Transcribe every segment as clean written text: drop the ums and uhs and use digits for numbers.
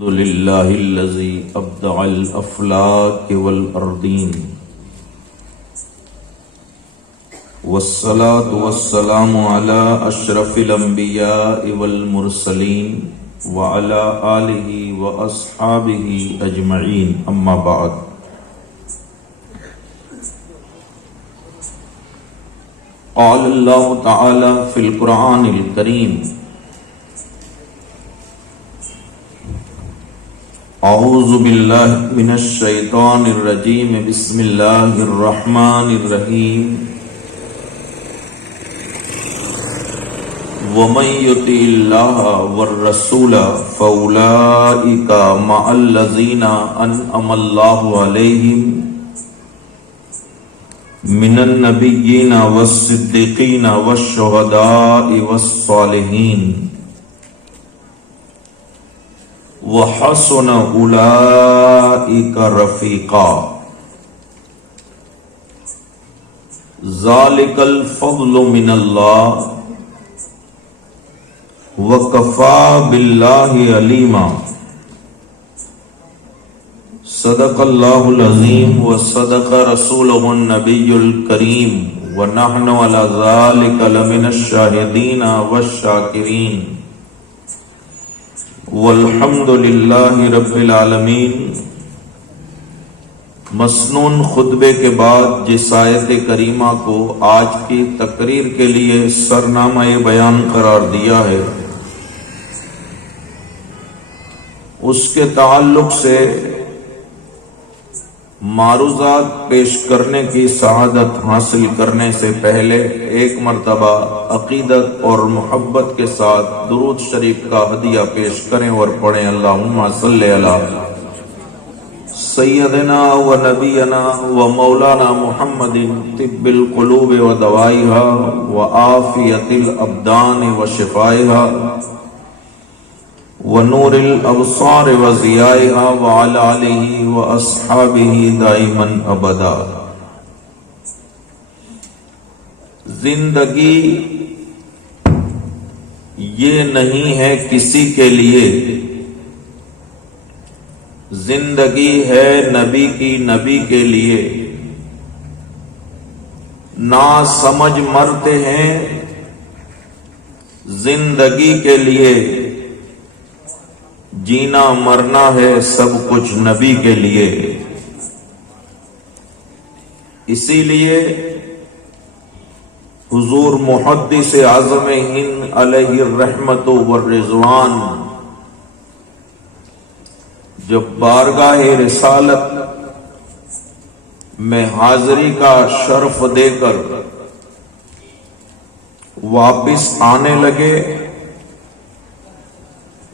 الحمد لله الذي أبدع الأفلاك والأرضين والصلاة والسلام على أشرف الأنبياء والمرسلين وعلى آله وأصحابه أجمعين أما بعد قال الله تعالى في القرآن الكريم اعوذ باللہ من الشیطان الرجیم بسم اللہ الرحمن الرحیم ومن یطع اللہ والرسول فاولئک مع الذین انعم اللہ علیہم من النبیین والصدیقین والشہداء والصالحین وحسن اولئک رفیقا ذالک الفضل من اللہ وکفی باللہ علیما صدق اللہ العظیم وصدق رسولہ النبی الکریم ونحن علی ذالک لمن الشاہدین والشاکرین والحمد للہ رب العالمین۔ مسنون خطبے کے بعد جس آیت کریمہ کو آج کی تقریر کے لیے سرنامہ بیان قرار دیا ہے، اس کے تعلق سے معروضات پیش کرنے کی سعادت حاصل کرنے سے پہلے ایک مرتبہ عقیدت اور محبت کے ساتھ درود شریف کا ہدیہ پیش کریں اور پڑھیں اللہم صلی علی سیدنا و نبینا و مولانا محمد طب القلوب و دوائها و عافیت الابدان و شفائها ونور الابصار وضیائها وعلى آلہ واصحابہ دائما ابدا۔ زندگی یہ نہیں ہے کسی کے لیے، زندگی ہے نبی کی نبی کے لیے۔ نا سمجھ مرتے ہیں زندگی کے لیے، جینا مرنا ہے سب کچھ نبی کے لیے۔ اسی لیے حضور محدث اعظم ہند علیہ الرحمت والرضوان جب بارگاہ رسالت میں حاضری کا شرف دے کر واپس آنے لگے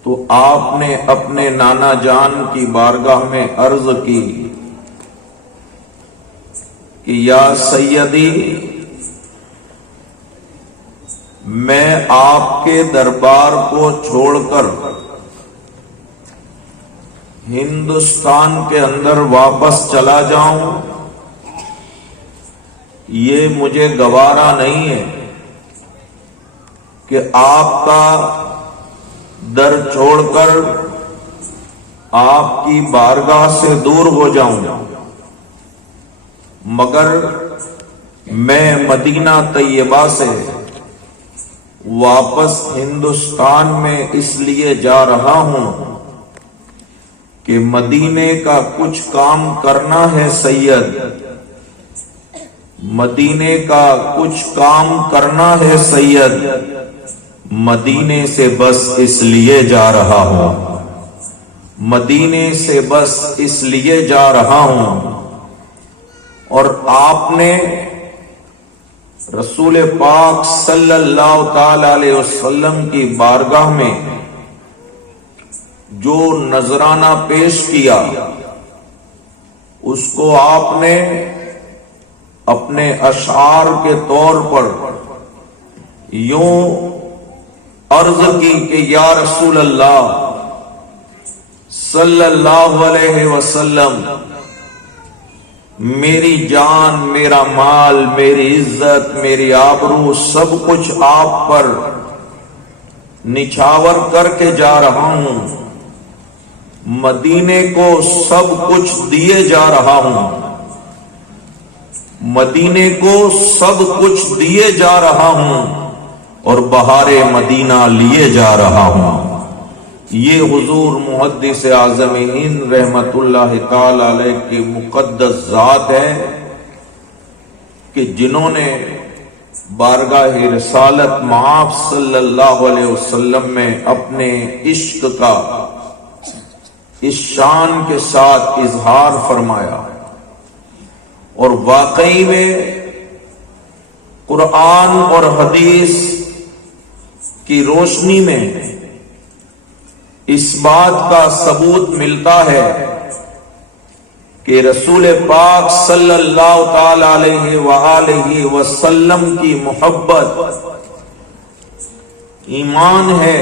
تو آپ نے اپنے نانا جان کی بارگاہ میں عرض کی کہ یا سیدی، میں آپ کے دربار کو چھوڑ کر ہندوستان کے اندر واپس چلا جاؤں، یہ مجھے گوارا نہیں ہے کہ آپ کا در چھوڑ کر آپ کی بارگاہ سے دور ہو جاؤں، مگر میں مدینہ طیبہ سے واپس ہندوستان میں اس لیے جا رہا ہوں کہ مدینے کا کچھ کام کرنا ہے سید، مدینے کا کچھ کام کرنا ہے سید، مدینے سے بس اس لیے جا رہا ہوں، مدینے سے بس اس لیے جا رہا ہوں۔ اور آپ نے رسول پاک صلی اللہ تعالی علیہ وسلم کی بارگاہ میں جو نذرانہ پیش کیا، اس کو آپ نے اپنے اشعار کے طور پر یوں عرض کی کہ یا رسول اللہ صلی اللہ علیہ وسلم، میری جان، میرا مال، میری عزت، میری آبرو، سب کچھ آپ پر نچھاور کر کے جا رہا ہوں، مدینے کو سب کچھ دیے جا رہا ہوں، مدینے کو سب کچھ دیے جا رہا ہوں اور بہار مدینہ لیے جا رہا ہوں۔ یہ حضور محدث اعظم ہند رحمت اللہ تعالی علیہ کی مقدس ذات ہے کہ جنہوں نے بارگاہ رسالت مآب صلی اللہ علیہ وسلم میں اپنے عشق کا اس شان کے ساتھ اظہار فرمایا، اور واقعی میں قرآن اور حدیث کی روشنی میں اس بات کا ثبوت ملتا ہے کہ رسول پاک صلی اللہ تعالی علیہ وآلہ وسلم کی محبت ایمان ہے،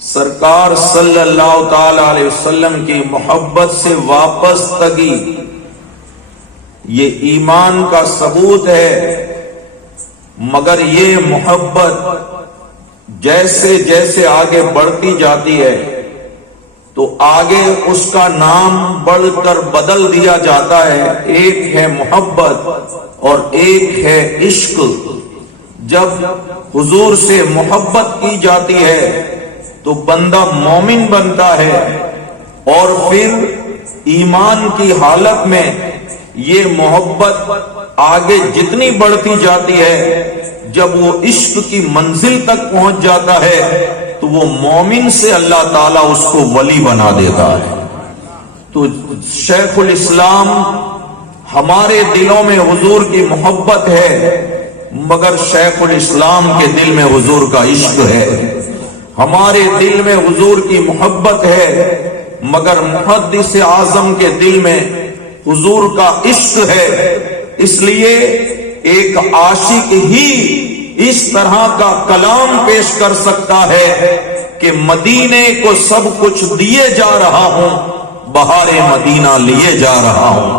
سرکار صلی اللہ تعالی علیہ وسلم کی محبت سے وابستگی یہ ایمان کا ثبوت ہے، مگر یہ محبت جیسے جیسے آگے بڑھتی جاتی ہے تو آگے اس کا نام بڑھ کر بدل دیا جاتا ہے۔ ایک ہے محبت اور ایک ہے عشق۔ جب حضور سے محبت کی جاتی ہے تو بندہ مومن بنتا ہے، اور پھر ایمان کی حالت میں یہ محبت آگے جتنی بڑھتی جاتی ہے، جب وہ عشق کی منزل تک پہنچ جاتا ہے تو وہ مومن سے اللہ تعالیٰ اس کو ولی بنا دیتا ہے۔ تو شیخ الاسلام ہمارے دلوں میں حضور کی محبت ہے، مگر شیخ الاسلام کے دل میں حضور کا عشق ہے۔ ہمارے دل میں حضور کی محبت ہے، مگر محدث اعظم کے دل میں حضور کا عشق ہے۔ اس لیے ایک عاشق ہی اس طرح کا کلام پیش کر سکتا ہے کہ مدینے کو سب کچھ دیے جا رہا ہوں، بہار مدینہ لیے جا رہا ہوں۔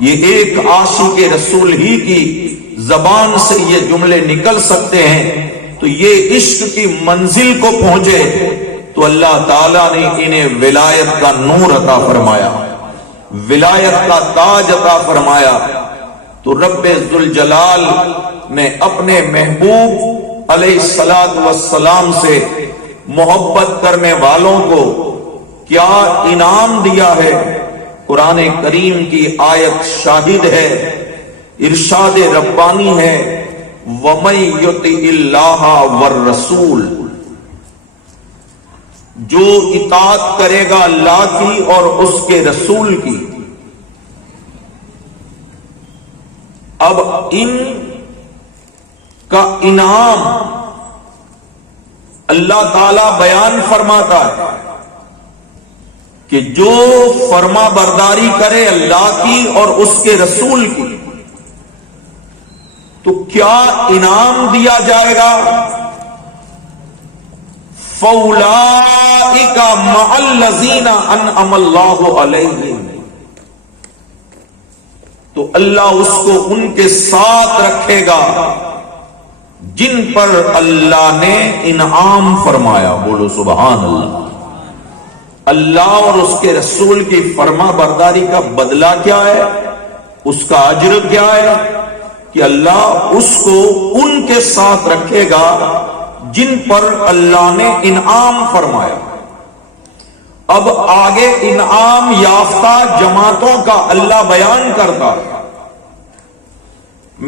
یہ ایک عاشق رسول ہی کی زبان سے یہ جملے نکل سکتے ہیں۔ تو یہ عشق کی منزل کو پہنچے تو اللہ تعالیٰ نے انہیں ولایت کا نور عطا فرمایا، ولایت کا تاج عطا فرمایا۔ تو رب ذوالجلال نے اپنے محبوب علیہ الصلوۃ والسلام سے محبت کرنے والوں کو کیا انعام دیا ہے، قرآن کریم کی آیت شاہد ہے، ارشاد ربانی ہے، وَمَن يُطِعِ اللَّهَ وَالرَّسُولَ، جو اطاعت کرے گا اللہ کی اور اس کے رسول کی۔ اب ان کا انعام اللہ تعالی بیان فرماتا ہے کہ جو فرما برداری کرے اللہ کی اور اس کے رسول کی تو کیا انعام دیا جائے گا؟ فَأُولَٰئِكَ مَعَ الَّذِينَ أَنْعَمَ اللَّهُ عَلَيْهِمْ، تو اللہ اس کو ان کے ساتھ رکھے گا جن پر اللہ نے انعام فرمایا۔ بولو سبحان اللہ۔ اللہ اور اس کے رسول کی فرما برداری کا بدلہ کیا ہے، اس کا اجر کیا ہے کہ اللہ اس کو ان کے ساتھ رکھے گا جن پر اللہ نے انعام فرمایا۔ اب آگے انعام یافتہ جماعتوں کا اللہ بیان کرتا ہے،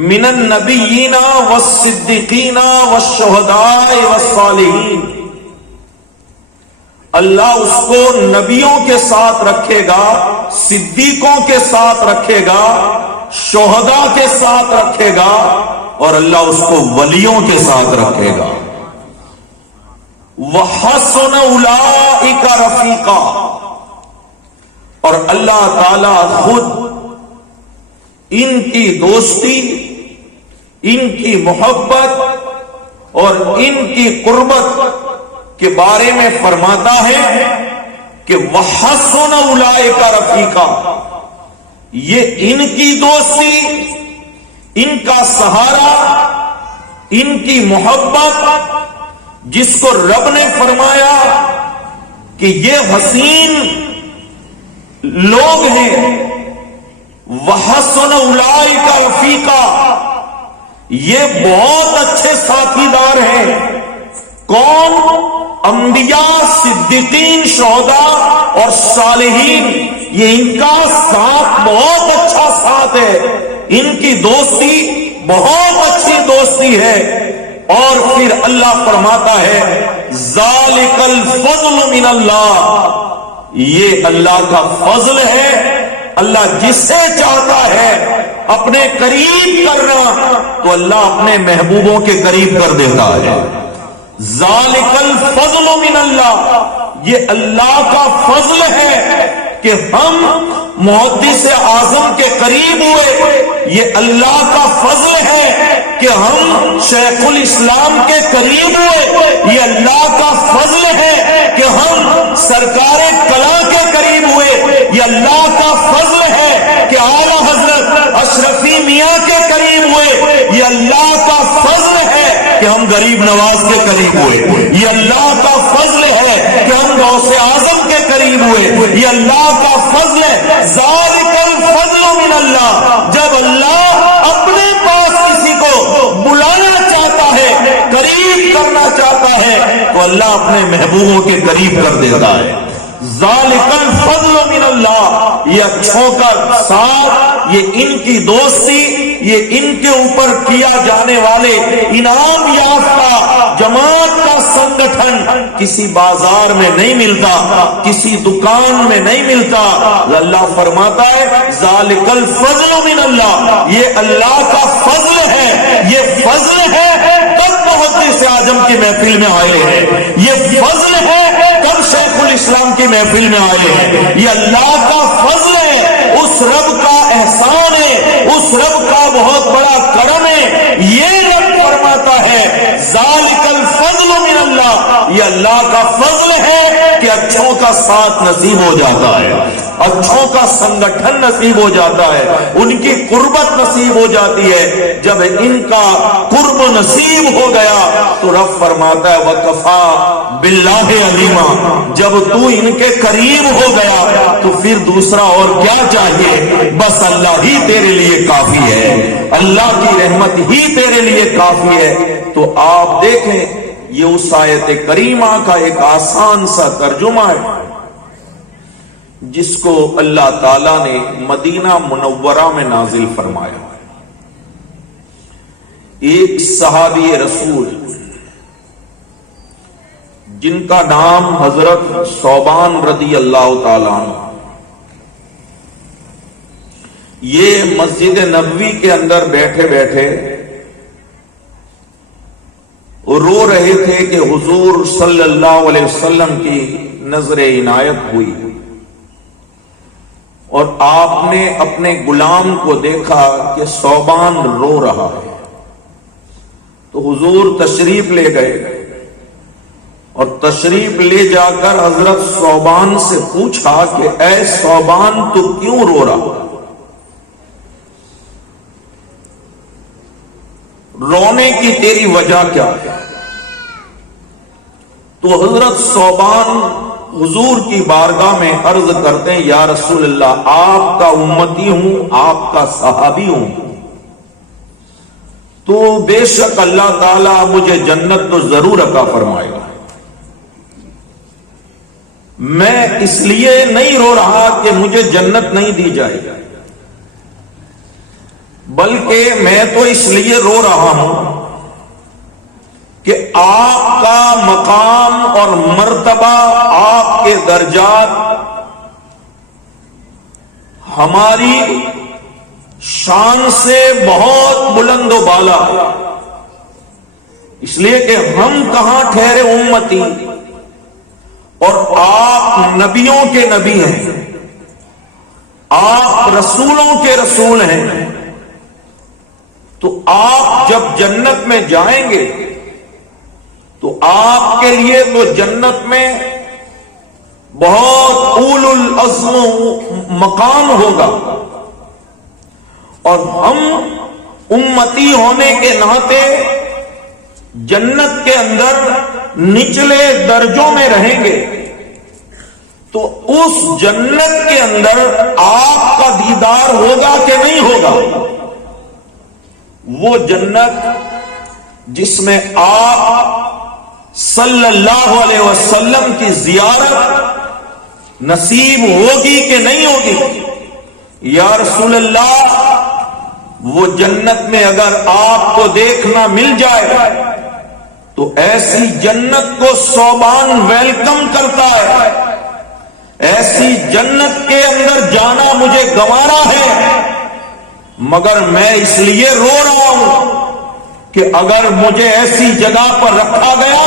من النبیین والصدیقین والشہداء والصالحین، اللہ اس کو نبیوں کے ساتھ رکھے گا، صدیقوں کے ساتھ رکھے گا، شہداء کے ساتھ رکھے گا، اور اللہ اس کو ولیوں کے ساتھ رکھے گا۔ وَحَسُنَ أُولَٰئِكَ رَفِيقًا، اور اللہ تعالی خود ان کی دوستی، ان کی محبت اور ان کی قربت کے بارے میں فرماتا ہے کہ وَحَسُنَ أُولَٰئِكَ رَفِيقًا، یہ ان کی دوستی، ان کا سہارا، ان کی محبت، جس کو رب نے فرمایا کہ یہ حسین لوگ ہیں، وحسن اولئک رفیقا، یہ بہت اچھے ساتھی دار ہیں۔ کون؟ انبیاء، صدیقین، شہداء اور صالحین، یہ ان کا ساتھ بہت اچھا ساتھ ہے، ان کی دوستی بہت اچھی دوستی ہے۔ اور پھر اللہ فرماتا ہے ذالک الفضل من اللہ، یہ اللہ کا فضل ہے، اللہ جسے چاہتا ہے اپنے قریب کرنا تو اللہ اپنے محبوبوں کے قریب کر دیتا ہے۔ ذالک الفضل من اللہ، یہ اللہ کا فضل ہے کہ ہم محدث اعظم کے قریب ہوئے، یہ اللہ کا فضل ہے کہ ہم شیخ الاسلام کے قریب ہوئے، یہ اللہ کا فضل ہے کہ ہم سرکار کلا کے قریب ہوئے، یہ اللہ کا فضل ہے کہ اعلی حضرت اشرفی میاں کے قریب ہوئے، یہ اللہ کا فضل ہے کہ ہم غریب نواز کے قریب ہوئے، یہ اللہ کا فضل ہے کہ ہم غوث اعظم کے قریب ہوئے، یہ اللہ کا فضل ہے۔ ذالک الفضل من اللہ، جب اللہ اپنے پاس کسی کو بلانا چاہتا ہے، قریب کرنا چاہتا ہے تو اللہ اپنے محبوبوں کے قریب کر دیتا ہے۔ ذالک الفضل من اللہ، یہ اچھوں کا ساتھ، یہ ان کی دوستی، یہ ان کے اوپر کیا جانے والے انعام یافتہ جماعت کا سنگٹھن کسی بازار میں نہیں ملتا، کسی دکان میں نہیں ملتا۔ اللہ فرماتا ہے ذالک الفضل من اللہ، یہ اللہ کا فضل ہے، یہ فضل ہے تب محدث اعظم کی محفل میں آئے ہیں، یہ فضل ہے تب شیخ الاسلام کی محفل میں آئے ہیں، یہ اللہ کا فضل ہے، اس رب کا احسان ہے، اس رب کا بہت بڑا کرم ہے۔ یہ رب فرماتا ہے ذالک الفضل من اللہ، یہ اللہ کا فضل ہے کہ اچھوں کا ساتھ نصیب ہو جاتا ہے، اچھوں کا سنگٹھن نصیب ہو جاتا ہے، ان کی قربت نصیب ہو جاتی ہے۔ جب ان کا قرب نصیب ہو گیا تو رب فرماتا ہے وَكَفَى بِاللَّهِ عَلِيمًا، جب تو ان کے قریب ہو گیا تو پھر دوسرا اور کیا چاہیے، بس اللہ ہی تیرے لیے کافی ہے، اللہ کی رحمت ہی تیرے لیے کافی ہے۔ تو آپ دیکھیں یہ اس آیت کریمہ کا ایک آسان سا ترجمہ ہے جس کو اللہ تعالیٰ نے مدینہ منورہ میں نازل فرمایا۔ ایک صحابی رسول جن کا نام حضرت ثوبان رضی اللہ تعالیٰ عنہ، یہ مسجد نبوی کے اندر بیٹھے بیٹھے رو رہے تھے کہ حضور صلی اللہ علیہ وسلم کی نظر عنایت ہوئی اور آپ نے اپنے غلام کو دیکھا کہ ثوبان رو رہا ہے، تو حضور تشریف لے گئے اور تشریف لے جا کر حضرت ثوبان سے پوچھا کہ اے ثوبان تو کیوں رو رہا، رونے کی تیری وجہ کیا ہے؟ تو حضرت ثوبان حضور کی بارگاہ میں عرض کرتے ہیں یا رسول اللہ، آپ کا امتی ہوں، آپ کا صحابی ہوں، تو بے شک اللہ تعالیٰ مجھے جنت تو ضرور عطا فرمائے گا، میں اس لیے نہیں رو رہا کہ مجھے جنت نہیں دی جائے گا، بلکہ میں تو اس لیے رو رہا ہوں کہ آپ کا مقام اور مرتبہ، آپ کے درجات ہماری شان سے بہت بلند و بالا ہے، اس لیے کہ ہم کہاں ٹھہرے امتی اور آپ نبیوں کے نبی ہیں، آپ رسولوں کے رسول ہیں، تو آپ جب جنت میں جائیں گے تو آپ کے لیے تو جنت میں بہت اول العزم مقام ہوگا، اور ہم امتی ہونے کے ناطے جنت کے اندر نچلے درجوں میں رہیں گے، تو اس جنت کے اندر آپ کا دیدار ہوگا کہ نہیں ہوگا؟ وہ جنت جس میں آپ صلی اللہ علیہ وسلم کی زیارت نصیب ہوگی کہ نہیں ہوگی؟ یا رسول اللہ، وہ جنت میں اگر آپ کو دیکھنا مل جائے تو ایسی جنت کو صوبان ویلکم کرتا ہے، ایسی جنت کے اندر جانا مجھے گوارا ہے، مگر میں اس لیے رو رہا ہوں کہ اگر مجھے ایسی جگہ پر رکھا گیا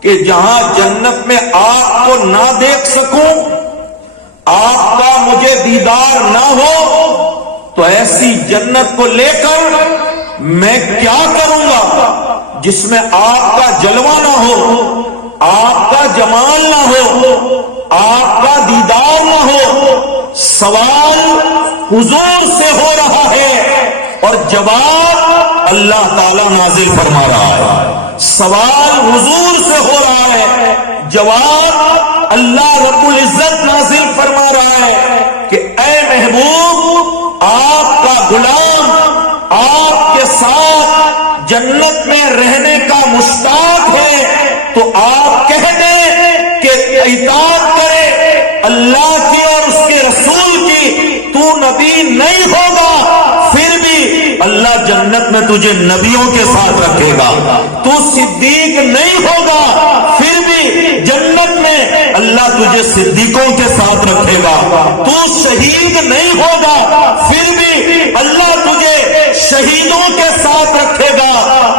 کہ جہاں جنت میں آپ کو نہ دیکھ سکوں، آپ کا مجھے دیدار نہ ہو، تو ایسی جنت کو لے کر میں کیا کروں گا جس میں آپ کا جلوہ نہ ہو، آپ کا جمال نہ ہو، آپ کا دیدار نہ ہو؟ سوال حضور سے ہو رہا ہے اور جواب اللہ تعالی نازل فرما رہا ہے۔ سوال حضور سے ہو رہا ہے، جواب اللہ رب العزت نازل فرما رہا ہے کہ اے محبوب، آپ کا غلام آپ کے ساتھ جنت میں رہنے کا مشتاق ہے، تو آپ کہہ دیں کہ اطاعت کرے اللہ کی اور اس کے رسول کی، تو نبی نہیں ہوگا پھر بھی اللہ جنت میں تجھے نبیوں کے ساتھ رکھے گا، تو صدیق نہیں ہوگا پھر بھی جنت میں اللہ تجھے صدیقوں کے ساتھ رکھے گا، تو شہید نہیں ہوگا پھر بھی اللہ تجھے شہیدوں کے ساتھ رکھے گا،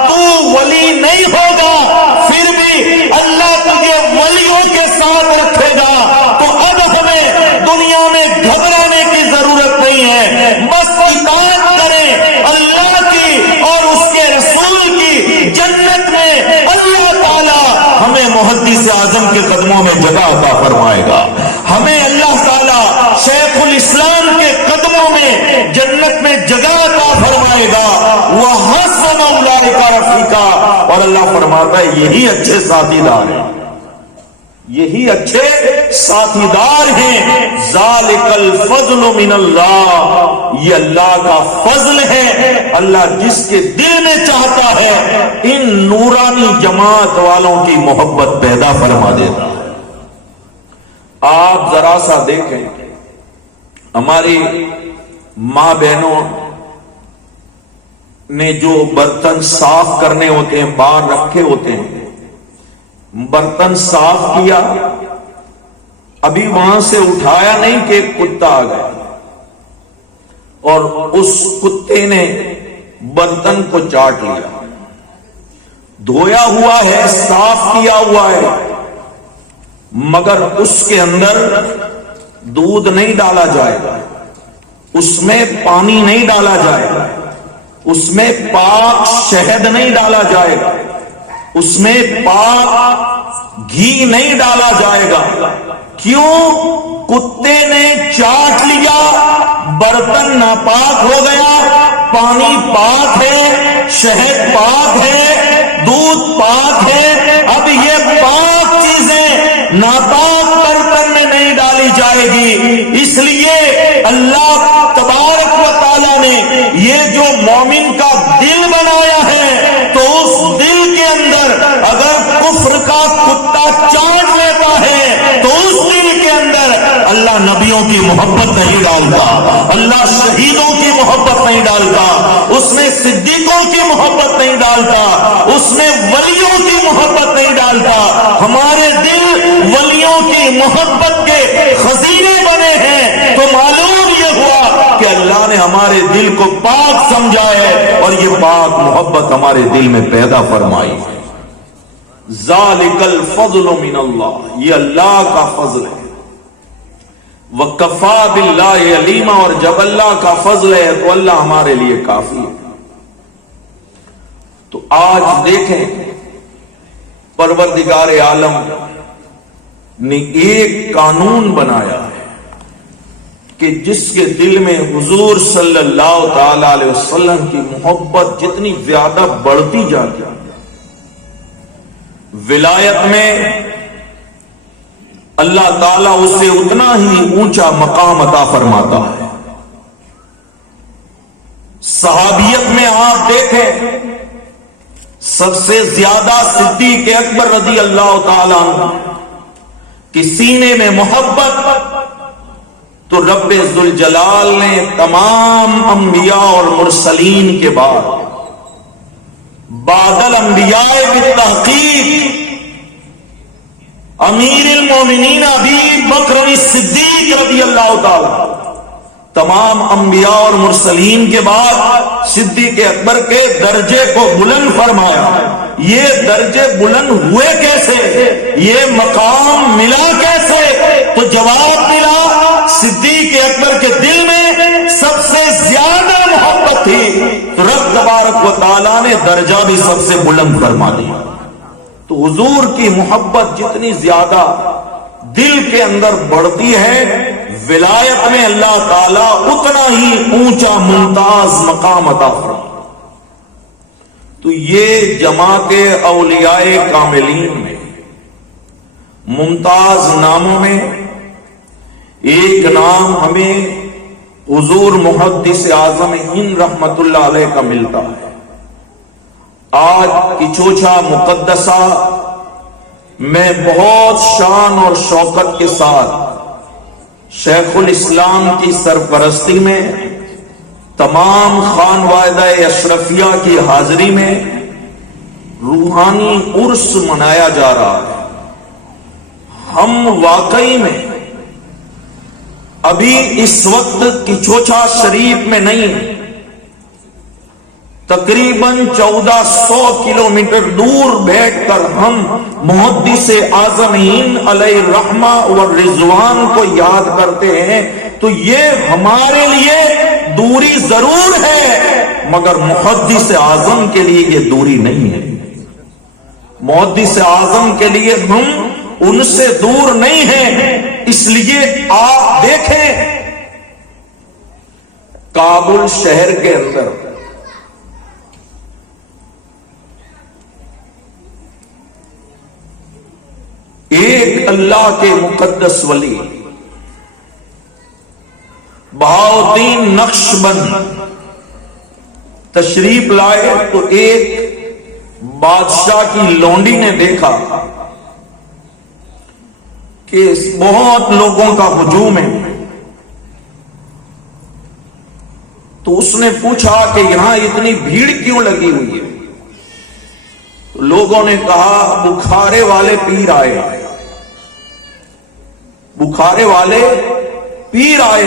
تو ولی نہیں ہوگا پھر بھی اللہ تجھے ولیوں کے ساتھ رکھے گا۔ تو اب ہمیں دنیا میں گھبرانے کی ضرورت نہیں ہے، بس اطاعت کریں اللہ کی اور اس کے رسول کی، جنت میں اللہ تعالی ہمیں محدث اعظم کے قدموں میں جگہ عطا فرمائے گا، ہمیں اللہ تعالی شیخ الاسلام کے قدموں میں جنت میں جگہ عطا فرمائے گا، وَحَسُنَ أُولَٰئِكَ رَفِيقًا۔ اور اللہ فرماتا ہے یہی اچھے ساتھی دار ہیں، یہی اچھے ساتھی دار ہیں۔ ذَلِكَ الْفَضْلُ مِنَ اللَّهِ، یہ اللہ کا فضل ہے، اللہ جس کے دل میں چاہتا ہے ان نورانی جماعت والوں کی محبت پیدا فرما دیتا ہے۔ آپ ذرا سا دیکھیں، ہماری ماں بہنوں نے جو برتن صاف کرنے ہوتے ہیں باہر رکھے ہوتے ہیں، برتن صاف کیا، ابھی وہاں سے اٹھایا نہیں کہ ایک کتا آ گیا اور اس کتے نے برتن کو چاٹ لیا۔ دھویا ہوا ہے، صاف کیا ہوا ہے، مگر اس کے اندر دودھ نہیں ڈالا جائے گا، اس میں پانی نہیں ڈالا جائے گا، اس میں پاک شہد نہیں ڈالا جائے گا، اس میں پاک گھی نہیں ڈالا جائے گا۔ کیوں؟ کتے نے چاٹ لیا، برتن ناپاک ہو گیا، پانی پاک ہے، شہد پاک ہے، دودھ پاک ہے، اب یہ پاک چیزیں ناپاک برتن میں نہیں ڈالی جائے گی۔ اس لیے اللہ تبارک و تعالی نے یہ جو مومن کا دل بنایا ہے، تو اس دل کے اندر اگر کفر کا کتا چاٹ لیتا ہے تو اس دل کے اندر اللہ نبیوں کی محبت نہیں ڈالتا، اللہ شہیدوں کی محبت نہیں ڈالتا، اس میں صدیقوں کی محبت نہیں ڈالتا، اس میں ولیوں کی محبت نہیں ڈالتا۔ ہمارے دل ولیوں کی محبت کے خزینے بنے ہیں، تو معلوم یہ ہوا کہ اللہ نے ہمارے دل کو پاک سمجھا ہے اور یہ پاک محبت ہمارے دل میں پیدا فرمائی ہے۔ ذالک الفضل من اللہ، یہ اللہ کا فضل ہے۔ وکفا باللہ علیما، اور جب اللہ کا فضل ہے تو اللہ ہمارے لیے کافی ہے۔ تو آج دیکھیں پروردگار عالم نے ایک قانون بنایا ہے کہ جس کے دل میں حضور صلی اللہ تعالی علیہ وسلم کی محبت جتنی زیادہ بڑھتی جاتی ہے، ولایت میں اللہ تعالیٰ اسے اتنا ہی اونچا مقام عطا فرماتا ہے۔ صحابیت میں آپ دیکھیں سب سے زیادہ صدیق اکبر رضی اللہ تعالیٰ عنہ کی سینے میں محبت تو رب ذوالجلال نے تمام انبیاء اور مرسلین کے بعد بعد الانبیاء بالتحقیق امیر المومنین ابی بکر صدیق رضی اللہ تعالیٰ تمام انبیاء اور مرسلین کے بعد صدیق اکبر کے درجے کو بلند فرمایا۔ یہ درجے بلند ہوئے کیسے، یہ مقام ملا کیسے؟ تو جواب ملا، صدیق اکبر کے دل میں سب سے زیادہ محبت تھی تو رب تبارک و تعالیٰ نے درجہ بھی سب سے بلند فرما دیا۔ تو حضور کی محبت جتنی زیادہ دل کے اندر بڑھتی ہے، ولایت میں اللہ تعالیٰ اتنا ہی اونچا ممتاز مقام عطا فرماتا۔ تو یہ جماعت اولیاء کاملین میں ممتاز ناموں میں ایک نام ہمیں حضور محدث اعظم ہند رحمت اللہ علیہ کا ملتا ہے۔ آج کچوچا مقدسہ میں بہت شان اور شوکت کے ساتھ شیخ الاسلام کی سرپرستی میں تمام خانوادہ اشرفیہ کی حاضری میں روحانی عرس منایا جا رہا ہے۔ ہم واقعی میں ابھی اس وقت کچوچا شریف میں نہیں، تقریباً 1400 کلومیٹر دور بیٹھ کر ہم محدث اعظم ہند علیہ الرحمہ والرضوان کو یاد کرتے ہیں۔ تو یہ ہمارے لیے دوری ضرور ہے، مگر محدث اعظم کے لیے یہ دوری نہیں ہے۔ محدث اعظم کے لیے ہم ان سے دور نہیں ہیں۔ اس لیے آپ دیکھیں کابل شہر کے اندر ایک اللہ کے مقدس ولی بہاؤالدین نقشبند تشریف لائے تو ایک بادشاہ کی لونڈی نے دیکھا کہ بہت لوگوں کا ہجوم ہے، تو اس نے پوچھا کہ یہاں اتنی بھیڑ کیوں لگی ہوئی ہے؟ تو لوگوں نے کہا بخارے والے پیر آئے، بخارے والے پیر آئے۔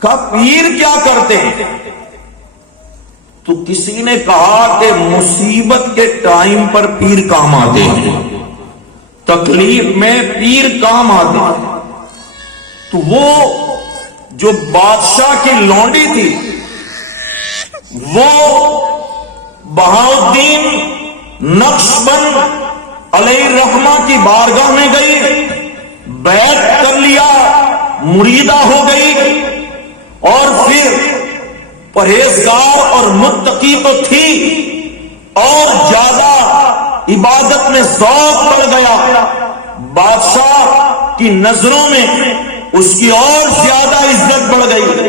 کہا پیر کیا کرتے ہیں؟ تو کسی نے کہا کہ مصیبت کے ٹائم پر پیر کام آتے ہیں، تکلیف میں پیر کام آتے ہیں۔ تو وہ جو بادشاہ کی لونڈی تھی وہ بہاؤالدین نقشبند علیہ الرحمہ کی بارگاہ میں گئی، بیعت کر لیا، مریدہ ہو گئی، اور پھر پرہیزگار اور متقی تو تھی اور زیادہ عبادت میں ذوق بڑھ گیا۔ بادشاہ کی نظروں میں اس کی اور زیادہ عزت بڑھ گئی۔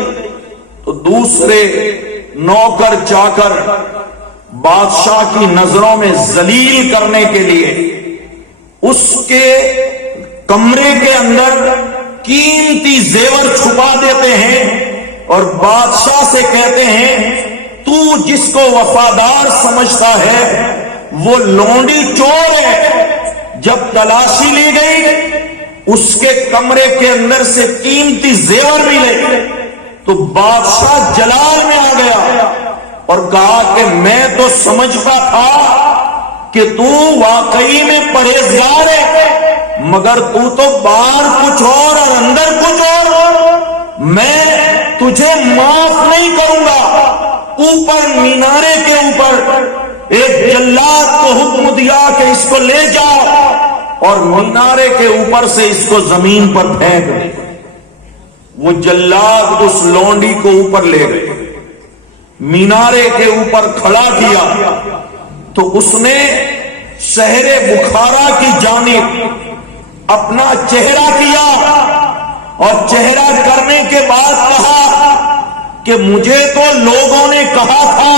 تو دوسرے نوکر چاکر بادشاہ کی نظروں میں ذلیل کرنے کے لیے اس کے کمرے کے اندر قیمتی زیور چھپا دیتے ہیں اور بادشاہ سے کہتے ہیں تو جس کو وفادار سمجھتا ہے وہ لونڈی چور ہے۔ جب تلاشی لی گئی اس کے کمرے کے اندر سے قیمتی زیور ملے تو بادشاہ جلال میں آ گیا اور کہا کہ میں تو سمجھتا تھا کہ تو واقعی میں پرہیزگار ہے، مگر تو باہر کچھ اور اندر کچھ اور، میں تجھے معاف نہیں کروں گا۔ اوپر مینارے کے اوپر ایک جلاد کو حکم دیا کہ اس کو لے جاؤ اور مینارے کے اوپر سے اس کو زمین پر پھینک دے۔ وہ جلاد اس لونڈی کو اوپر لے گئے، مینارے کے اوپر کھڑا کیا تو اس نے شہر بخارا کی جانب اپنا چہرہ کیا اور چہرہ کرنے کے بعد کہا کہ مجھے تو لوگوں نے کہا تھا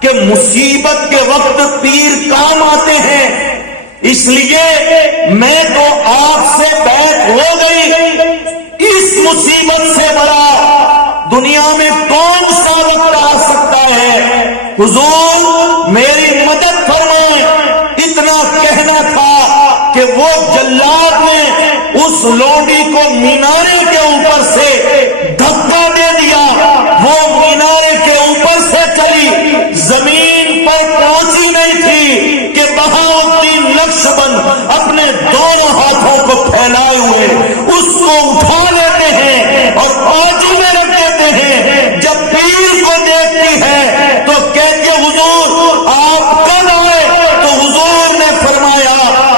کہ مصیبت کے وقت پیر کام آتے ہیں، اس لیے میں تو آپ سے بیعت ہو گئی۔ اس مصیبت سے بڑا دنیا میں کون سا وقت آ سکتا ہے؟ حضور میری مدد فرمائیں۔ اتنا کہنا تھا کہ وہ جلاد نے اس لوڈی کو مینارے کے اوپر سے دھکا دے دیا، وہ مینارے کے اوپر سے چلی، زمین پر پہنچی نہیں تھی کہ بہاؤدین نقشبند اپنے دونوں ہاتھوں کو پھیلائے ہوئے اس کو اٹھا لیتے ہیں اور بازو میں رکھ دیتے ہیں۔ جب پیر کو دیکھتی ہے تو کہتے حضور آپ کب آئے؟ تو حضور نے فرمایا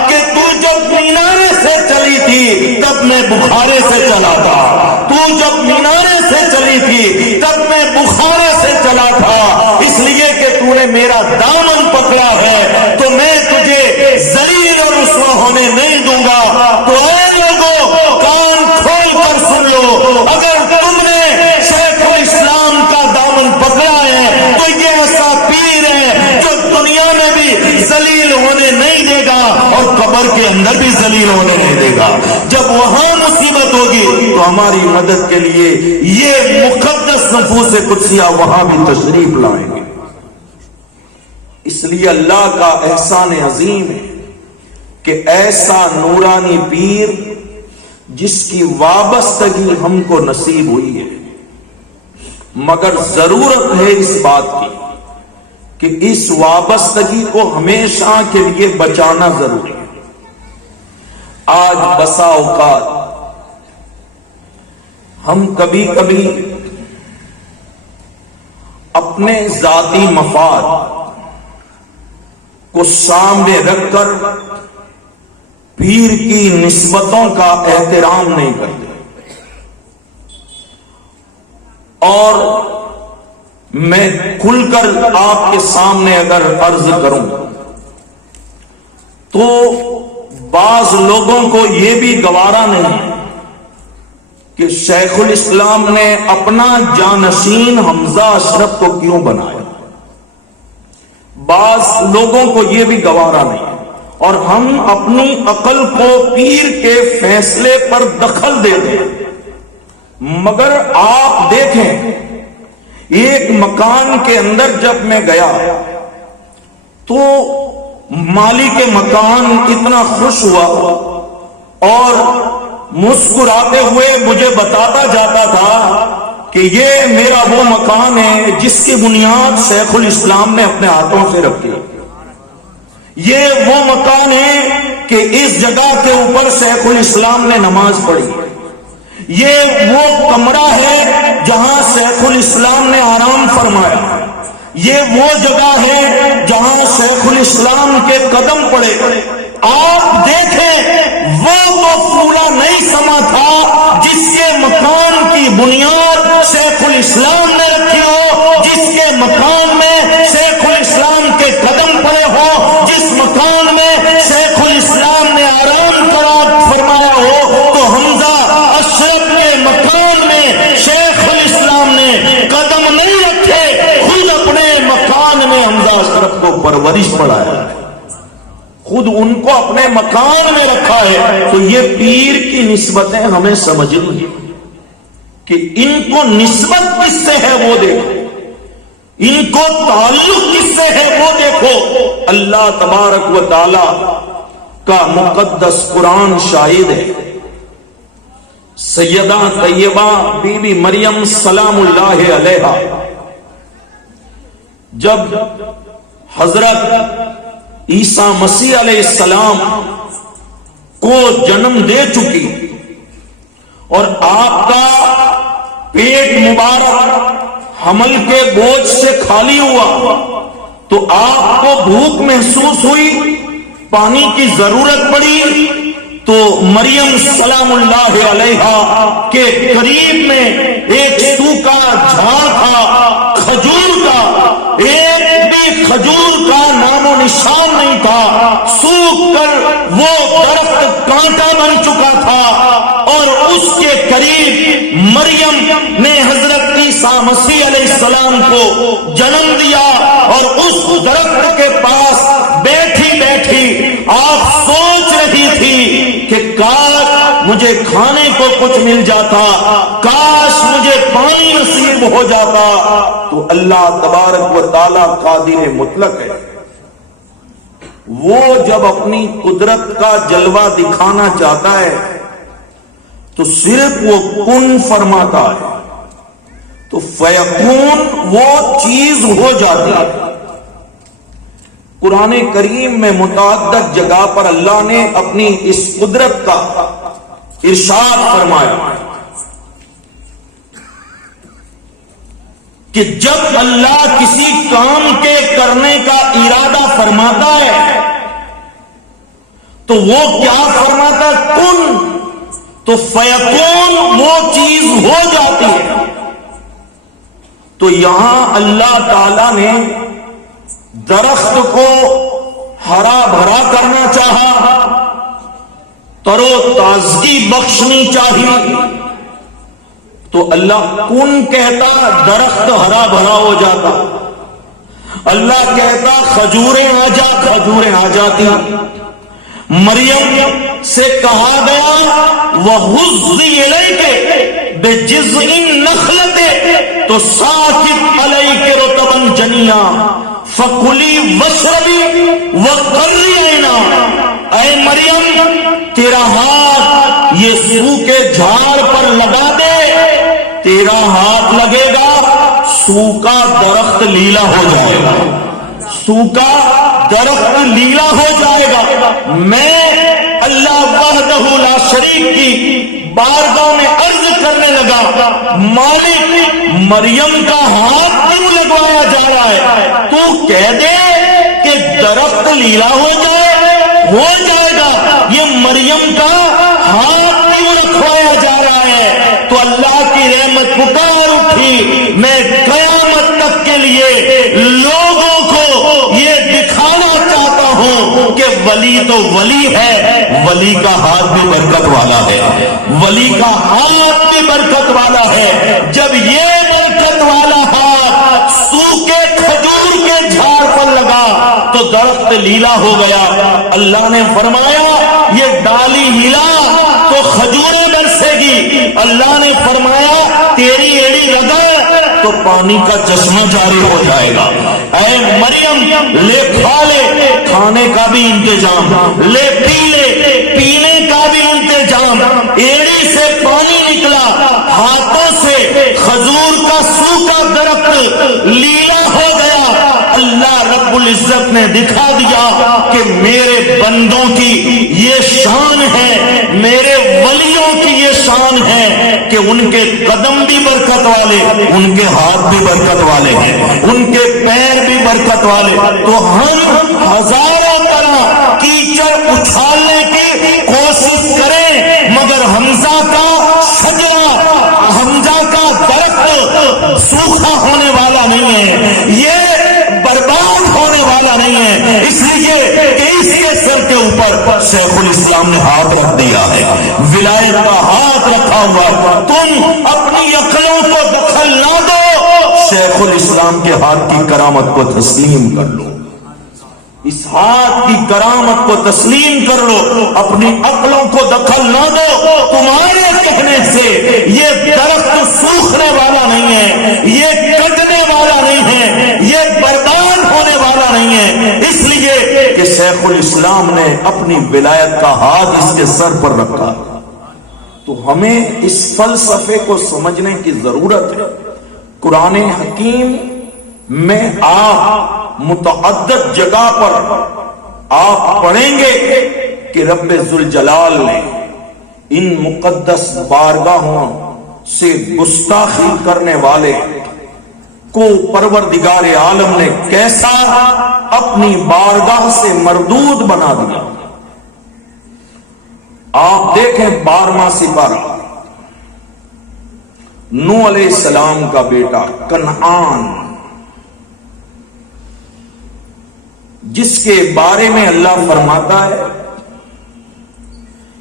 کہ تو جب مینارے سے چلی تھی تب میں بخارے سے چلا تھا، تو جب مینارے سے چلی تھی تب میں بخارے سے چلا تھا، اس لیے کہ تو نے میرا دامن پکڑا ہے تو میں تجھے ذلیل اور رسوا ہونے نہیں دوں گا۔ تو اے لوگوں کان کھول کر سن لو، اگر تم نے شیخ الاسلام کا دامن پکڑا ہے تو یہ ایسا پیر ہے جو دنیا میں بھی ذلیل ہونے نہیں دے گا اور قبر کے اندر بھی ذلیل ہونے نہیں دے گا۔ جب وہاں مصیبت ہوگی تو ہماری مدد کے لیے یہ مقدس نفوس قدسیہ وہاں بھی تشریف لائیں گے۔ اس لیے اللہ کا احسان عظیم ہے کہ ایسا نورانی پیر جس کی وابستگی ہم کو نصیب ہوئی ہے، مگر ضرورت ہے اس بات کی کہ اس وابستگی کو ہمیشہ کے لیے بچانا ضروری ہے۔ آج بسا اوقات ہم کبھی کبھی اپنے ذاتی مفاد کو سامنے رکھ کر پیر کی نسبتوں کا احترام نہیں کرتے، اور میں کھل کر آپ کے سامنے اگر عرض کروں تو بعض لوگوں کو یہ بھی گوارا نہیں کہ شیخ الاسلام نے اپنا جانشین حمزہ اشرف کو کیوں بنایا، بعض لوگوں کو یہ بھی گوارا نہیں، اور ہم اپنی عقل کو پیر کے فیصلے پر دخل دے دیں۔ مگر آپ دیکھیں ایک مکان کے اندر جب میں گیا تو مالک مکان اتنا خوش ہوا اور مسکراتے ہوئے مجھے بتاتا جاتا تھا کہ یہ میرا وہ مکان ہے جس کی بنیاد شیخ الاسلام نے اپنے ہاتھوں سے رکھی، یہ وہ مکان ہے کہ اس جگہ کے اوپر شیخ الاسلام نے نماز پڑھی، یہ وہ کمرہ ہے جہاں شیخ الاسلام نے آرام فرمایا، یہ وہ جگہ ہے جہاں شیخ الاسلام کے قدم پڑے۔ آپ دیکھیں وہ تو پورا نہیں سما تھا جس کے مکان کی بنیاد شیخ الاسلام نے رکھی ہو، جس کے مکان میں شیخ الاسلام کے قدم پڑے ہو، جس مکان میں شیخ الاسلام نے آرام فرمایا ہو، تو حمزہ اشرف کے مکان میں شیخ الاسلام نے قدم نہیں رکھے، خود اپنے مکان میں حمزہ اشرف کو پرورش پڑھایا، خود ان کو اپنے مکان میں رکھا ہے۔ تو یہ پیر کی نسبتیں ہمیں سمجھنی ہے کہ ان کو نسبت کس سے ہے وہ دیکھو، ان کو تعلق کس سے ہے وہ دیکھو۔ اللہ تبارک و تعالی کا مقدس قرآن شاہد ہے، سیدہ طیبہ بی بی مریم سلام اللہ علیہا جب حضرت عیسیٰ مسیح علیہ السلام کو جنم دے چکی اور آپ کا پیٹ مبارک حمل کے بوجھ سے خالی ہوا تو آپ کو بھوک محسوس ہوئی، پانی کی ضرورت پڑی، تو مریم سلام اللہ علیہا کے قریب میں ایک سوکھا جھاڑ تھا کھجور کا، ایک بھی کھجور کا نام و نشان نہیں تھا، سوکھ کر وہ درخت کانٹا بن چکا تھا، اور اس کے قریب مریم نے حضرت عیسیٰ مسیح علیہ السلام کو جنم دیا، اور اس درخت کے پاس بیٹھی بیٹھی آپ سوچ رہی تھی کہ کاش مجھے کھانے کو کچھ مل جاتا، کاش مجھے پانی نصیب ہو جاتا۔ تو اللہ تبارک و تعالیٰ قادر مطلق ہے، وہ جب اپنی قدرت کا جلوہ دکھانا چاہتا ہے تو صرف وہ کن فرماتا ہے، تو فیکون وہ چیز ہو جاتی ہے۔ قرآن کریم میں متعدد جگہ پر اللہ نے اپنی اس قدرت کا ارشاد فرمایا کہ جب اللہ کسی کام کے کرنے کا ارادہ فرماتا ہے تو وہ کیا فرماتا ہے؟ کن، تو فیکون وہ چیز ہو جاتی ہے۔ تو یہاں اللہ تعالی نے درخت کو ہرا بھرا کرنا چاہا، تر و تازگی بخشنی چاہیے، تو اللہ کن کہتا درخت ہرا بھرا ہو جاتا، اللہ کہتا کھجوریں آ جا، کھجوریں آ جاتی۔ مریم سے کہا گیا وَهُزِّ إِلَيْكَ بِجِذْعِ النَّخْلَةِ تُسَاقِطْ عَلَيْكَ رُطَبًا جَنِيًّا فَكُلِي وَاشْرَبِي وَقَرِّي عَيْنًا۔ اے مریم، تیرا ہاتھ یہ سوکھے جھاڑ پر لگا دے، تیرا ہاتھ لگے گا سوکھا درخت لیلا ہو جائے گا، سوکھا درخت لیلا ہو جائے گا۔ میں اللہ وحدہ لا شریک کی بارگاہ میں عرض کرنے لگا، مالک مریم کا ہاتھ کیوں لگوایا جا رہا ہے؟ تو کہہ دے کہ درخت لیلا ہو جائے گا، یہ مریم کا ہاتھ کیوں رکھوایا جا رہا ہے؟ تو اللہ کی رحمت پکار اٹھی، میں قیامت تک کے لیے لوگوں کو یہ دکھانا چاہتا ہوں کہ ولی تو ولی ہے، ولی کا ہاتھ بھی برکت والا ہے، ولی کا ہاتھ بھی برکت والا ہے۔ جب یہ برکت والا ہاتھ سوکھے کھجور کے جھاڑ پر لگا تو درخت لیلا ہو گیا۔ اللہ نے فرمایا یہ ڈالی ہلا تو کھجوریں برسے گی، اللہ نے فرمایا تیری ایڑی لگا تو پانی کا چشمہ جاری ہو جائے گا۔ اے مریم لے کھا لے، کھانے کا بھی انتظام، لے پی لے، پینے کا بھی انتظام۔ ایڑی سے پانی نکلا، ہاتھوں سے کھجور کا سوکھا درخت لیلا ہو گیا۔ اللہ رب العزت نے دکھا دیا کہ میرے بندوں کی یہ شان ہے، میرے ولیوں کی یہ شان ہے کہ ان کے قدم بھی برکت والے، ان کے ہاتھ بھی برکت والے ہیں، ان کے پیر بھی برکت والے۔ تو ہم ہزاروں طرح کیچڑ اچھالنے کی کوشش کریں مگر حمزہ کا شجرہ، حمزہ کا درخت سوکھا ہونے والا نہیں ہے، یہ برباد ہونے والا نہیں ہے، اس لیے کہ اس کے سر کے اوپر شیخ الاسلام نے ہاتھ رکھ دیا ہے، ولایت کا ہاتھ رکھا ہوا۔ تم اپنی عقلوں کو دخل نہ دو، شیخ الاسلام کے ہاتھ کی کرامت کو تسلیم کر لو، اس ہاتھ کی کرامت کو تسلیم کر لو، اپنی عقلوں کو دخل نہ دو۔ تمہارے کہنے سے یہ درخت سوکھنے والا نہیں ہے، یہ کٹنے والا نہیں ہے، یہ برباد ہونے والا نہیں ہے، اس لیے کہ شیخ الاسلام نے اپنی ولایت کا ہاتھ اس کے سر پر رکھا۔ تو ہمیں اس فلسفے کو سمجھنے کی ضرورت ہے۔ قرآن حکیم میں آپ متعدد جگہ پر آپ پڑھیں گے کہ رب ذوالجلال نے ان مقدس بارگاہوں سے گستاخی کرنے والے کو پروردگار عالم نے کیسا اپنی بارگاہ سے مردود بنا دیا۔ آپ دیکھیں 12واں سپارہ، نوح علیہ السلام کا بیٹا کنعان جس کے بارے میں اللہ فرماتا ہے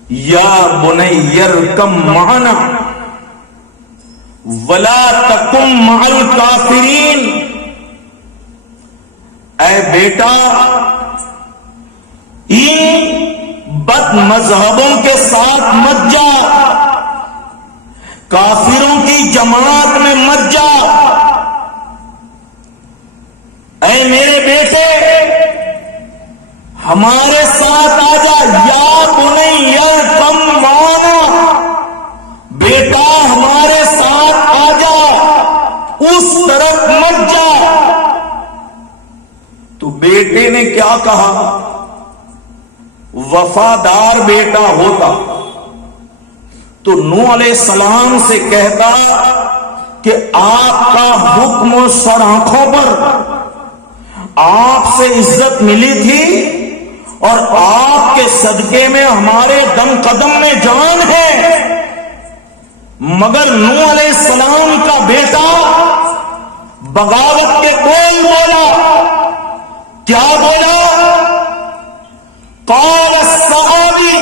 یا بنی ارکم معنا ولا تکن مع الکافرین، اے بیٹا ان بد مذہبوں کے ساتھ مت جا، کافروں کی جماعت میں مت جا، اے میرے بیٹے ہمارے ساتھ آ جا، یا بنی ارکم معنا، بیٹا ہمارے ساتھ آ جا، اس طرف مت جا۔ تو بیٹے نے کیا کہا؟ وفادار بیٹا ہوتا تو نوح علیہ السلام سے کہتا کہ آپ کا حکم سر آنکھوں پر، آپ سے عزت ملی تھی اور آپ کے صدقے میں ہمارے دم قدم میں جان ہے، مگر نوح علیہ السلام کا بیٹا بغاوت کے بول بولا۔ کیا بولا؟ قال الصحابی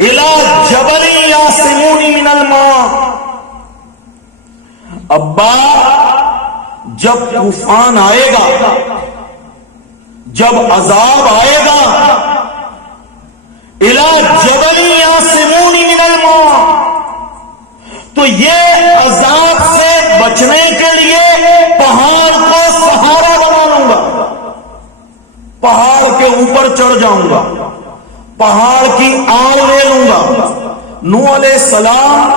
الى جبل یعصمونی من الماء، ابا جب طوفان آئے گا، جب عذاب آئے گا، الى جبل یعصمونی من الماء، تو یہ عذاب سے بچنے کے لیے پہاڑ کو سہارا بنا لوں گا، پہاڑ کے اوپر چڑھ جاؤں گا، پہاڑ کی آڑ لے لوں گا۔ نوح علیہ السلام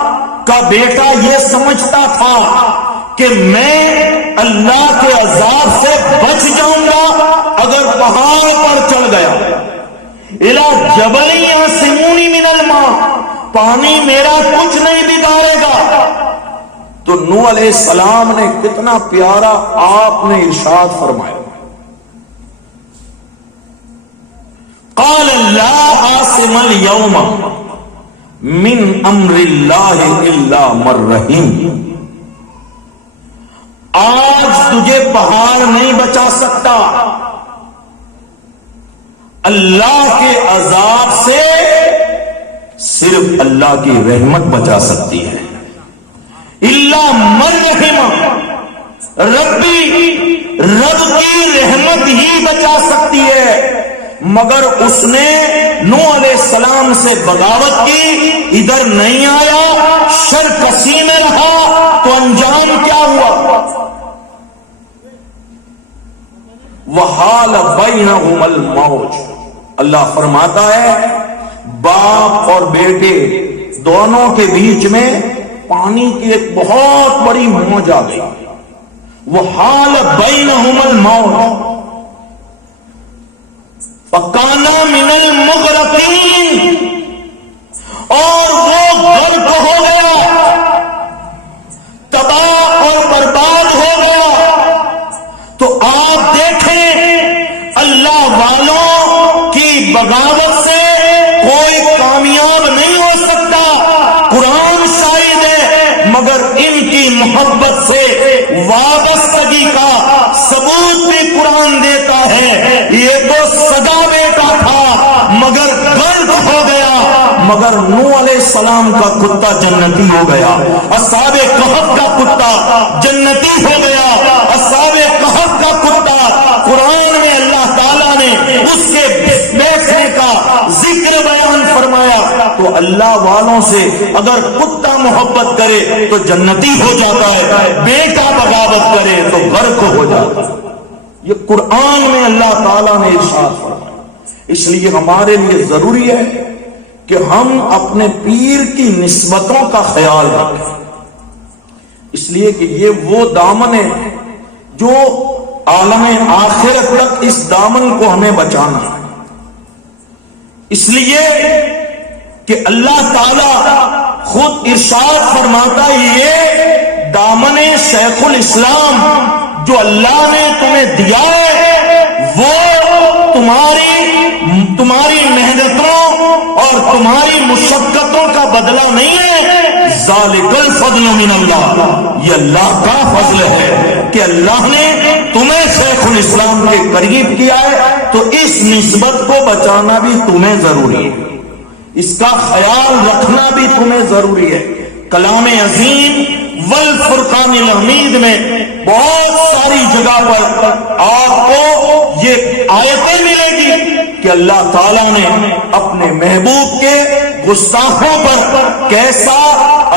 کا بیٹا یہ سمجھتا تھا کہ میں اللہ کے عذاب سے بچ جاؤں گا اگر پہاڑ پر چڑھ گیا۔ الی جبل یعصمونی من الماء، پانی میرا کچھ نہیں بگاڑے گا۔ تو نوح علیہ السلام نے کتنا پیارا آپ نے ارشاد فرمایا، قال لا عاصم اليوم من امر اللہ الا من رحم، آج تجھے پہاڑ نہیں بچا سکتا، اللہ کے عذاب سے صرف اللہ کی رحمت بچا سکتی ہے۔ الا من رحم، ربی، رب کی رحمت ہی بچا سکتی ہے، مگر اس نے نوح علیہ السلام سے بغاوت کی، ادھر نہیں آیا، شر کسی میں رہا، تو انجام کیا ہوا؟ وحال بینہم الموج، اللہ فرماتا ہے باپ اور بیٹے دونوں کے بیچ میں پانی کی ایک بہت بڑی موج آ گئی۔ وحال بینہم الموج فَكَانَ مِنَ الْمُغْرَقِينَ، اور وہ غرق ہو گیا، تباہ اور برباد ہو گیا۔ تو آپ دیکھیں اللہ والوں کی بغاوت سے کوئی کامیاب نہیں ہو سکتا، قرآن شاہد ہے، مگر ان کی محبت سے وابستگی کا ثبوت بھی قرآن دیتا ہے۔ یہ تو سگا بیٹا تھا مگر غرق ہو گیا، مگر نوح علیہ السلام کا کتا جنتی ہو گیا، اصحاب کہف کا کتا جنتی ہو گیا، اصحاب کہف کا کتا قرآن میں اللہ تعالیٰ نے اس کے بیٹھنے کا ذکر بیان فرمایا۔ تو اللہ والوں سے اگر کتا محبت کرے تو جنتی ہو جاتا ہے، بیٹا بغاوت کرے تو غرق ہو جاتا ہے۔ یہ قرآن میں اللہ تعالیٰ نے ارشاد فرمایا۔ اس لیے ہمارے لیے ضروری ہے کہ ہم اپنے پیر کی نسبتوں کا خیال رکھیں، اس لیے کہ یہ وہ دامن ہے جو عالم آخرت تک اس دامن کو ہمیں بچانا ہے۔ اس لیے کہ اللہ تعالیٰ خود ارشاد فرماتا ہے یہ دامن شیخ الاسلام جو اللہ نے تمہیں دیا ہے وہ تمہاری محنتوں اور تمہاری مشقتوں کا بدلہ نہیں ہے، ذالک الفضل من اللہ، یہ اللہ کا فضل ہے کہ اللہ نے تمہیں شیخ الاسلام کے قریب کیا ہے، تو اس نسبت کو بچانا بھی تمہیں ضروری ہے، اس کا خیال رکھنا بھی تمہیں ضروری ہے۔ کلام عظیم والفرقان الحمید میں بہت ساری جگہ پر آپ کو یہ آیتیں ملے گی کہ اللہ تعالیٰ نے اپنے محبوب کے گستاخوں پر کیسا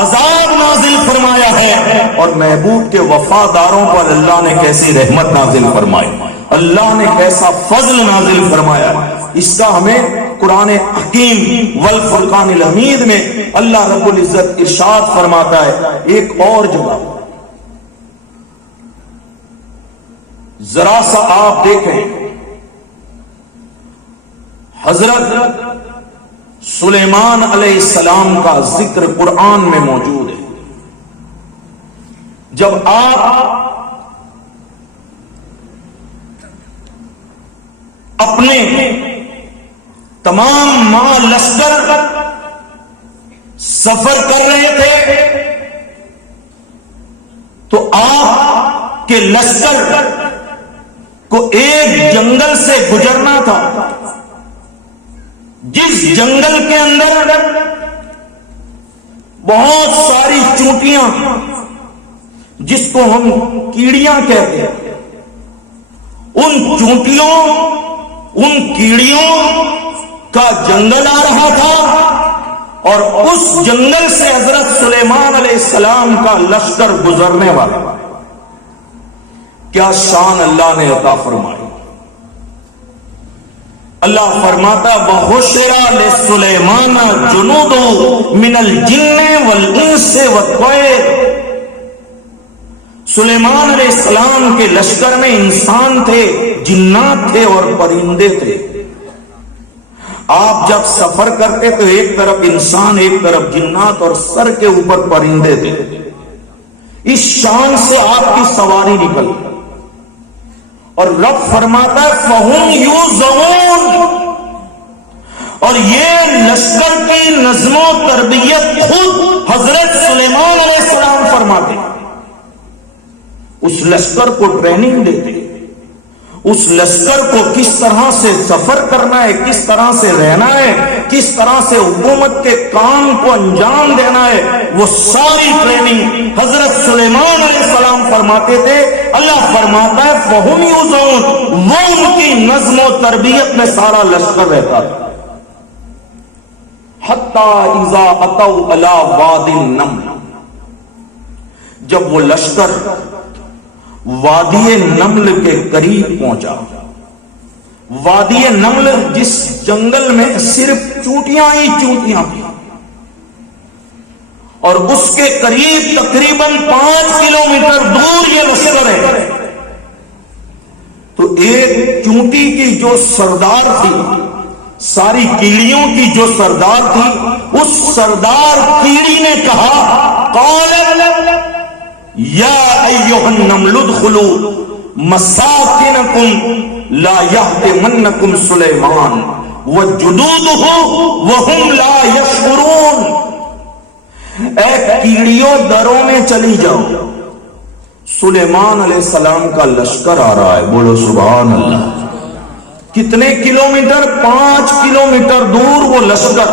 عذاب نازل فرمایا ہے، اور محبوب کے وفاداروں پر اللہ نے کیسی رحمت نازل فرمائی، اللہ نے کیسا فضل نازل فرمایا۔ اس کا ہمیں قرآن حکیم والفرقان الحمید میں اللہ رب العزت ارشاد فرماتا ہے۔ ایک اور جگہ ذرا سا آپ دیکھیں، حضرت سلیمان علیہ السلام کا ذکر قرآن میں موجود ہے۔ جب آپ اپنے تمام ماہ لشکر سفر کر رہے تھے تو آپ کے لشکر کو ایک جنگل سے گزرنا تھا، جس جنگل کے اندر بہت ساری چونٹیاں، جس کو ہم کیڑیاں کہتے ہیں، ان چونٹیوں، ان کیڑیوں کا جنگل آ رہا تھا، اور اس جنگل سے حضرت سلیمان علیہ السلام کا لشکر گزرنے والا۔ کیا شان اللہ نے عطا فرمائی! اللہ فرماتا وَحُشِرَ لِسُلَيْمَانَ جُنُودُهُ مِنَ الْجِنِّ وَالْإِنسِ وَالطَّيْرِ۔ سلیمان علیہ السلام کے لشکر میں انسان تھے، جنات تھے اور پرندے تھے۔ آپ جب سفر کرتے تو ایک طرف انسان، ایک طرف جنات، اور سر کے اوپر پرندے تھے۔ اس شان سے آپ کی سواری نکل، اور رب فرماتا ہے فَهُمْ يُوزَعُونَ، اور یہ لشکر کی نظم و تربیت خود حضرت سلیمان علیہ السلام فرماتے، اس لشکر کو ٹریننگ دیتے، اس لشکر کو کس طرح سے سفر کرنا ہے، کس طرح سے رہنا ہے، کس طرح سے حکومت کے کام کو انجام دینا ہے، وہ ساری ٹریننگ حضرت سلیمان علیہ السلام فرماتے تھے۔ اللہ فرماتا ہے فَهُمْ يُوزَعُونَ، وہ ان کی نظم و تربیت میں سارا لشکر رہتا تھا۔ حَتَّى إِذَا أَتَوْا عَلَى وَادِ النَّمْلِ، جب وہ لشکر وادی نمل کے قریب پہنچا، وادی نمل جس جنگل میں صرف چونٹیاں ہی چونٹیاں، اور اس کے قریب تقریباً 5 کلومیٹر دور یہ لشکر ہے، تو ایک چونٹی کی جو سردار تھی، ساری کیڑیوں کی جو سردار تھی، اس سردار کیڑی نے کہا قال یا ایھا النمل ادخلوا مساکنکم لا یحطمنکم سلیمان وجنودہ وہم لا یشعرون، اے کیڑیوں دروں میں چلی جاؤ، سلیمان علیہ السلام کا لشکر آ رہا ہے۔ بولو سبحان اللہ۔ کتنے کلومیٹر؟ 5 کلومیٹر دور وہ لشکر،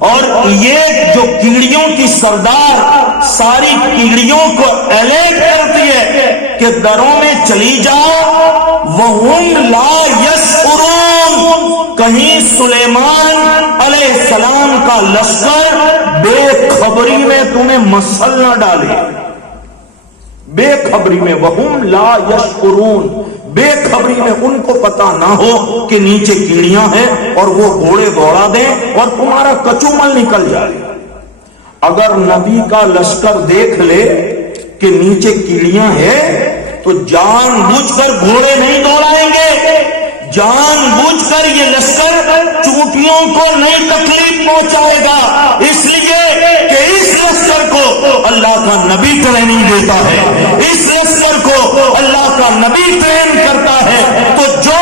اور یہ جو کیڑیوں کی سردار ساری کیڑیوں کو الرٹ کرتی ہے کہ دروں میں چلی جاؤ، وَهُمْ لَا يَشْعُرُونَ، کہیں سلیمان علیہ السلام کا لشکر بے خبری میں تمہیں مسل نہ ڈالے، بے خبری میں، وَهُمْ لَا يَشْعُرُونَ، بے خبری میں، ان کو پتا نہ ہو کہ نیچے کیڑیاں ہیں اور وہ گھوڑے دوڑا دیں اور تمہارا کچومل نکل جائے۔ اگر نبی کا لشکر دیکھ لے کہ نیچے کیڑیاں ہیں تو جان بوجھ کر گھوڑے نہیں دوڑائیں گے، جان بوجھ کر یہ لشکر چونٹیوں کو نہیں تکلیف پہنچائے گا، اس لیے کہ اس لشکر کو اللہ کا نبی ٹریننگ دیتا ہے، اس لشکر کو اللہ کا نبی ٹرین کرتا ہے۔ تو جو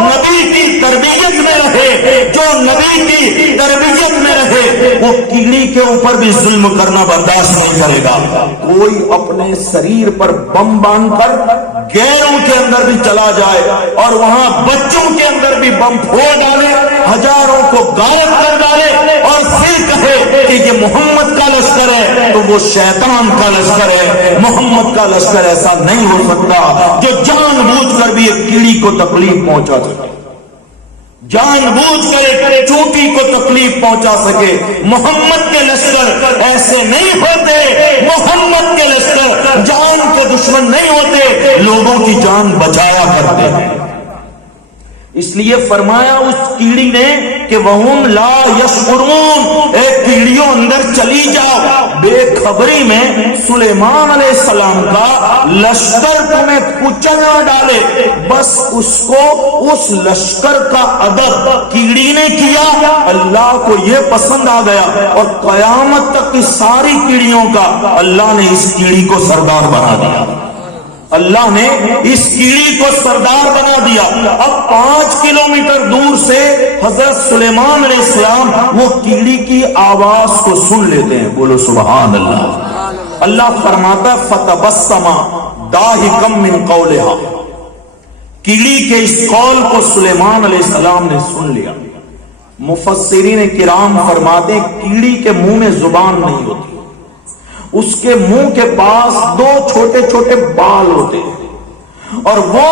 نبی کی تربیت میں رہے، جو جو نبی کی تربیت میں رہے وہ کیڑی کے اوپر بھی ظلم کرنا برداشت نہیں کرے گا. کوئی اپنے شریر پر بم باندھ کر غیروں کے اندر بھی چلا جائے اور وہاں بچوں کے اندر بھی بم پھوڑ ڈالے, ہزاروں کو غارت کر ڈالے اور پھر کہے کہ یہ محمد کا لشکر ہے, تو وہ شیطان کا لشکر ہے. محمد کا لشکر ایسا نہیں ہو سکتا جو جان بوجھ کر بھی ایک کیڑی کو تکلیف پہنچا سکے, جان بوجھ کر ایک چوٹی کو تکلیف پہنچا سکے. محمد کے لشکر ایسے نہیں ہوتے. محمد کے لشکر جان کے دشمن نہیں ہوتے, لوگوں کی جان بچایا کرتے ہیں. اس لیے فرمایا اس کیڑی نے کہ وَهُمْ لَا يَشْعُرُونَ, اے کیڑیوں اندر چلی جاؤ. بے خبری میں سلیمان علیہ السلام کا لشکر تمہیں کچل نہ ڈالے, بس اس کو اس لشکر کا ادب کیڑی نے کیا, اللہ کو یہ پسند آ گیا اور قیامت تک کی ساری کیڑیوں کا اللہ نے اس کیڑی کو سردار بنا دیا. اللہ نے اس کیڑی کو سردار بنا دیا. اب 5 کلومیٹر دور سے حضرت سلیمان علیہ السلام وہ کیڑی کی آواز کو سن لیتے ہیں. بولو سبحان اللہ. اللہ فرماتا فتبسم ضاحکا من قولها, کیڑی کے اس قول کو سلیمان علیہ السلام نے سن لیا. مفسرین کرام فرماتے ہیں کیڑی کے منہ میں زبان نہیں ہوتی, اس کے منہ کے پاس 2 چھوٹے چھوٹے بال ہوتے ہیں اور وہ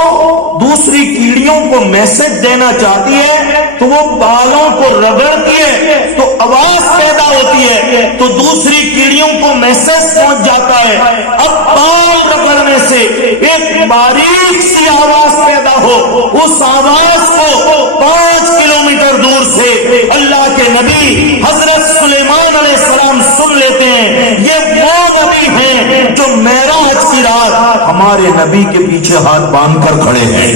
دوسری کیڑیوں کو میسج دینا چاہتی ہے تو وہ بالوں کو رگڑتی ہے تو آواز پیدا ہوتی ہے تو دوسری کیڑیوں کو میسج پہنچ جاتا ہے. اب بال رگڑنے سے ایک باریک سی آواز پیدا ہو, اس آواز کو 5 کلومیٹر دور سے اللہ کے نبی حضرت سلیمان علیہ السلام سن لیتے ہیں. یہ وہ نبی ہیں جو معراج کی رات ہمارے نبی کے پیچھے ہاتھ باندھ کر کھڑے ہیں.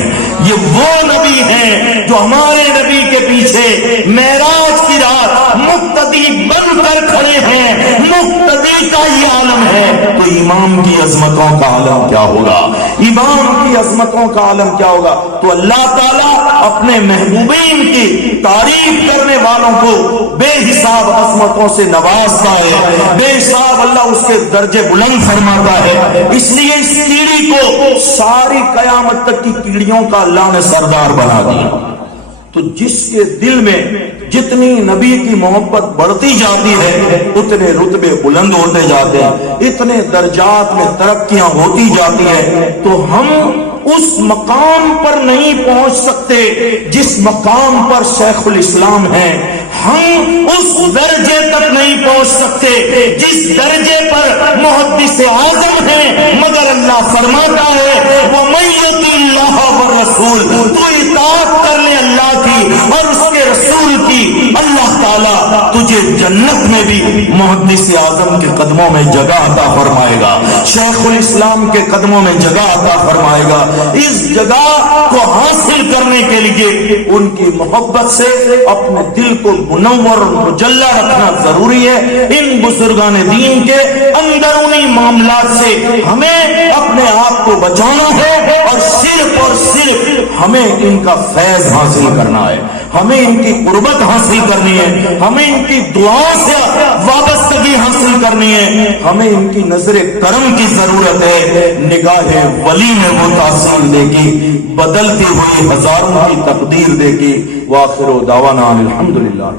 یہ وہ نبی ہیں جو ہمارے نبی کے پیچھے معراج کی رات مقتدی بن کر کھڑے ہیں. مقتدی کا یہ عالم ہے تو امام کی عظمتوں کا عالم کیا ہوگا, امام کی عظمتوں کا عالم کیا ہوگا. تو اللہ تعالیٰ اپنے محبوبین کی تعریف کرنے والوں کو بے حساب عظمتوں سے نوازتا ہے, بے حساب اللہ اس کے درجے بلند فرماتا ہے. اس لیے اس کیڑی کو ساری قیامت تک کی کیڑیوں کا اللہ نے سردار بنا دیا. تو جس کے دل میں جتنی نبی کی محبت بڑھتی جاتی ہے اتنے رتبے بلند ہوتے جاتے ہیں, اتنے درجات میں ترقیاں ہوتی جاتی ہیں. تو ہم اس مقام پر نہیں پہنچ سکتے جس مقام پر شیخ الاسلام ہیں, ہم اس درجے تک نہیں پہنچ سکتے جس درجے پر محدث اعظم ہیں, مگر اللہ فرماتا ہے وَمَن يُطِعِ اللَّهَ وَالرَّسُولَ, تو اطاعت کر لے اللہ کی اور اس کے رسول کی, اللہ تعالیٰ تجھے جنت میں بھی محدث اعظم کے قدموں میں جگہ عطا فرمائے گا, شیخ الاسلام کے قدموں میں جگہ عطا فرمائے گا. اس جگہ کو حاصل کرنے کے لیے ان کی محبت سے اپنے دل کو منور اور مجلہ رکھنا ضروری ہے. ان بزرگان دین کے اندرونی معاملات سے ہمیں اپنے آپ کو بچانا ہے اور صرف ہمیں ان کا فیض حاصل کرنا ہے, ہمیں ان کی قربت حاصل کرنی ہے, ہمیں ان کی دعاؤں سے وابستگی حاصل کرنی ہے, ہمیں ان کی نظر کرم کی ضرورت ہے. نگاہ ولی میں وہ تاثیر دے گی, بدلتی ہوئی ہزاروں کی تقدیر دے گی. وآخر دعوانا الحمدللہ.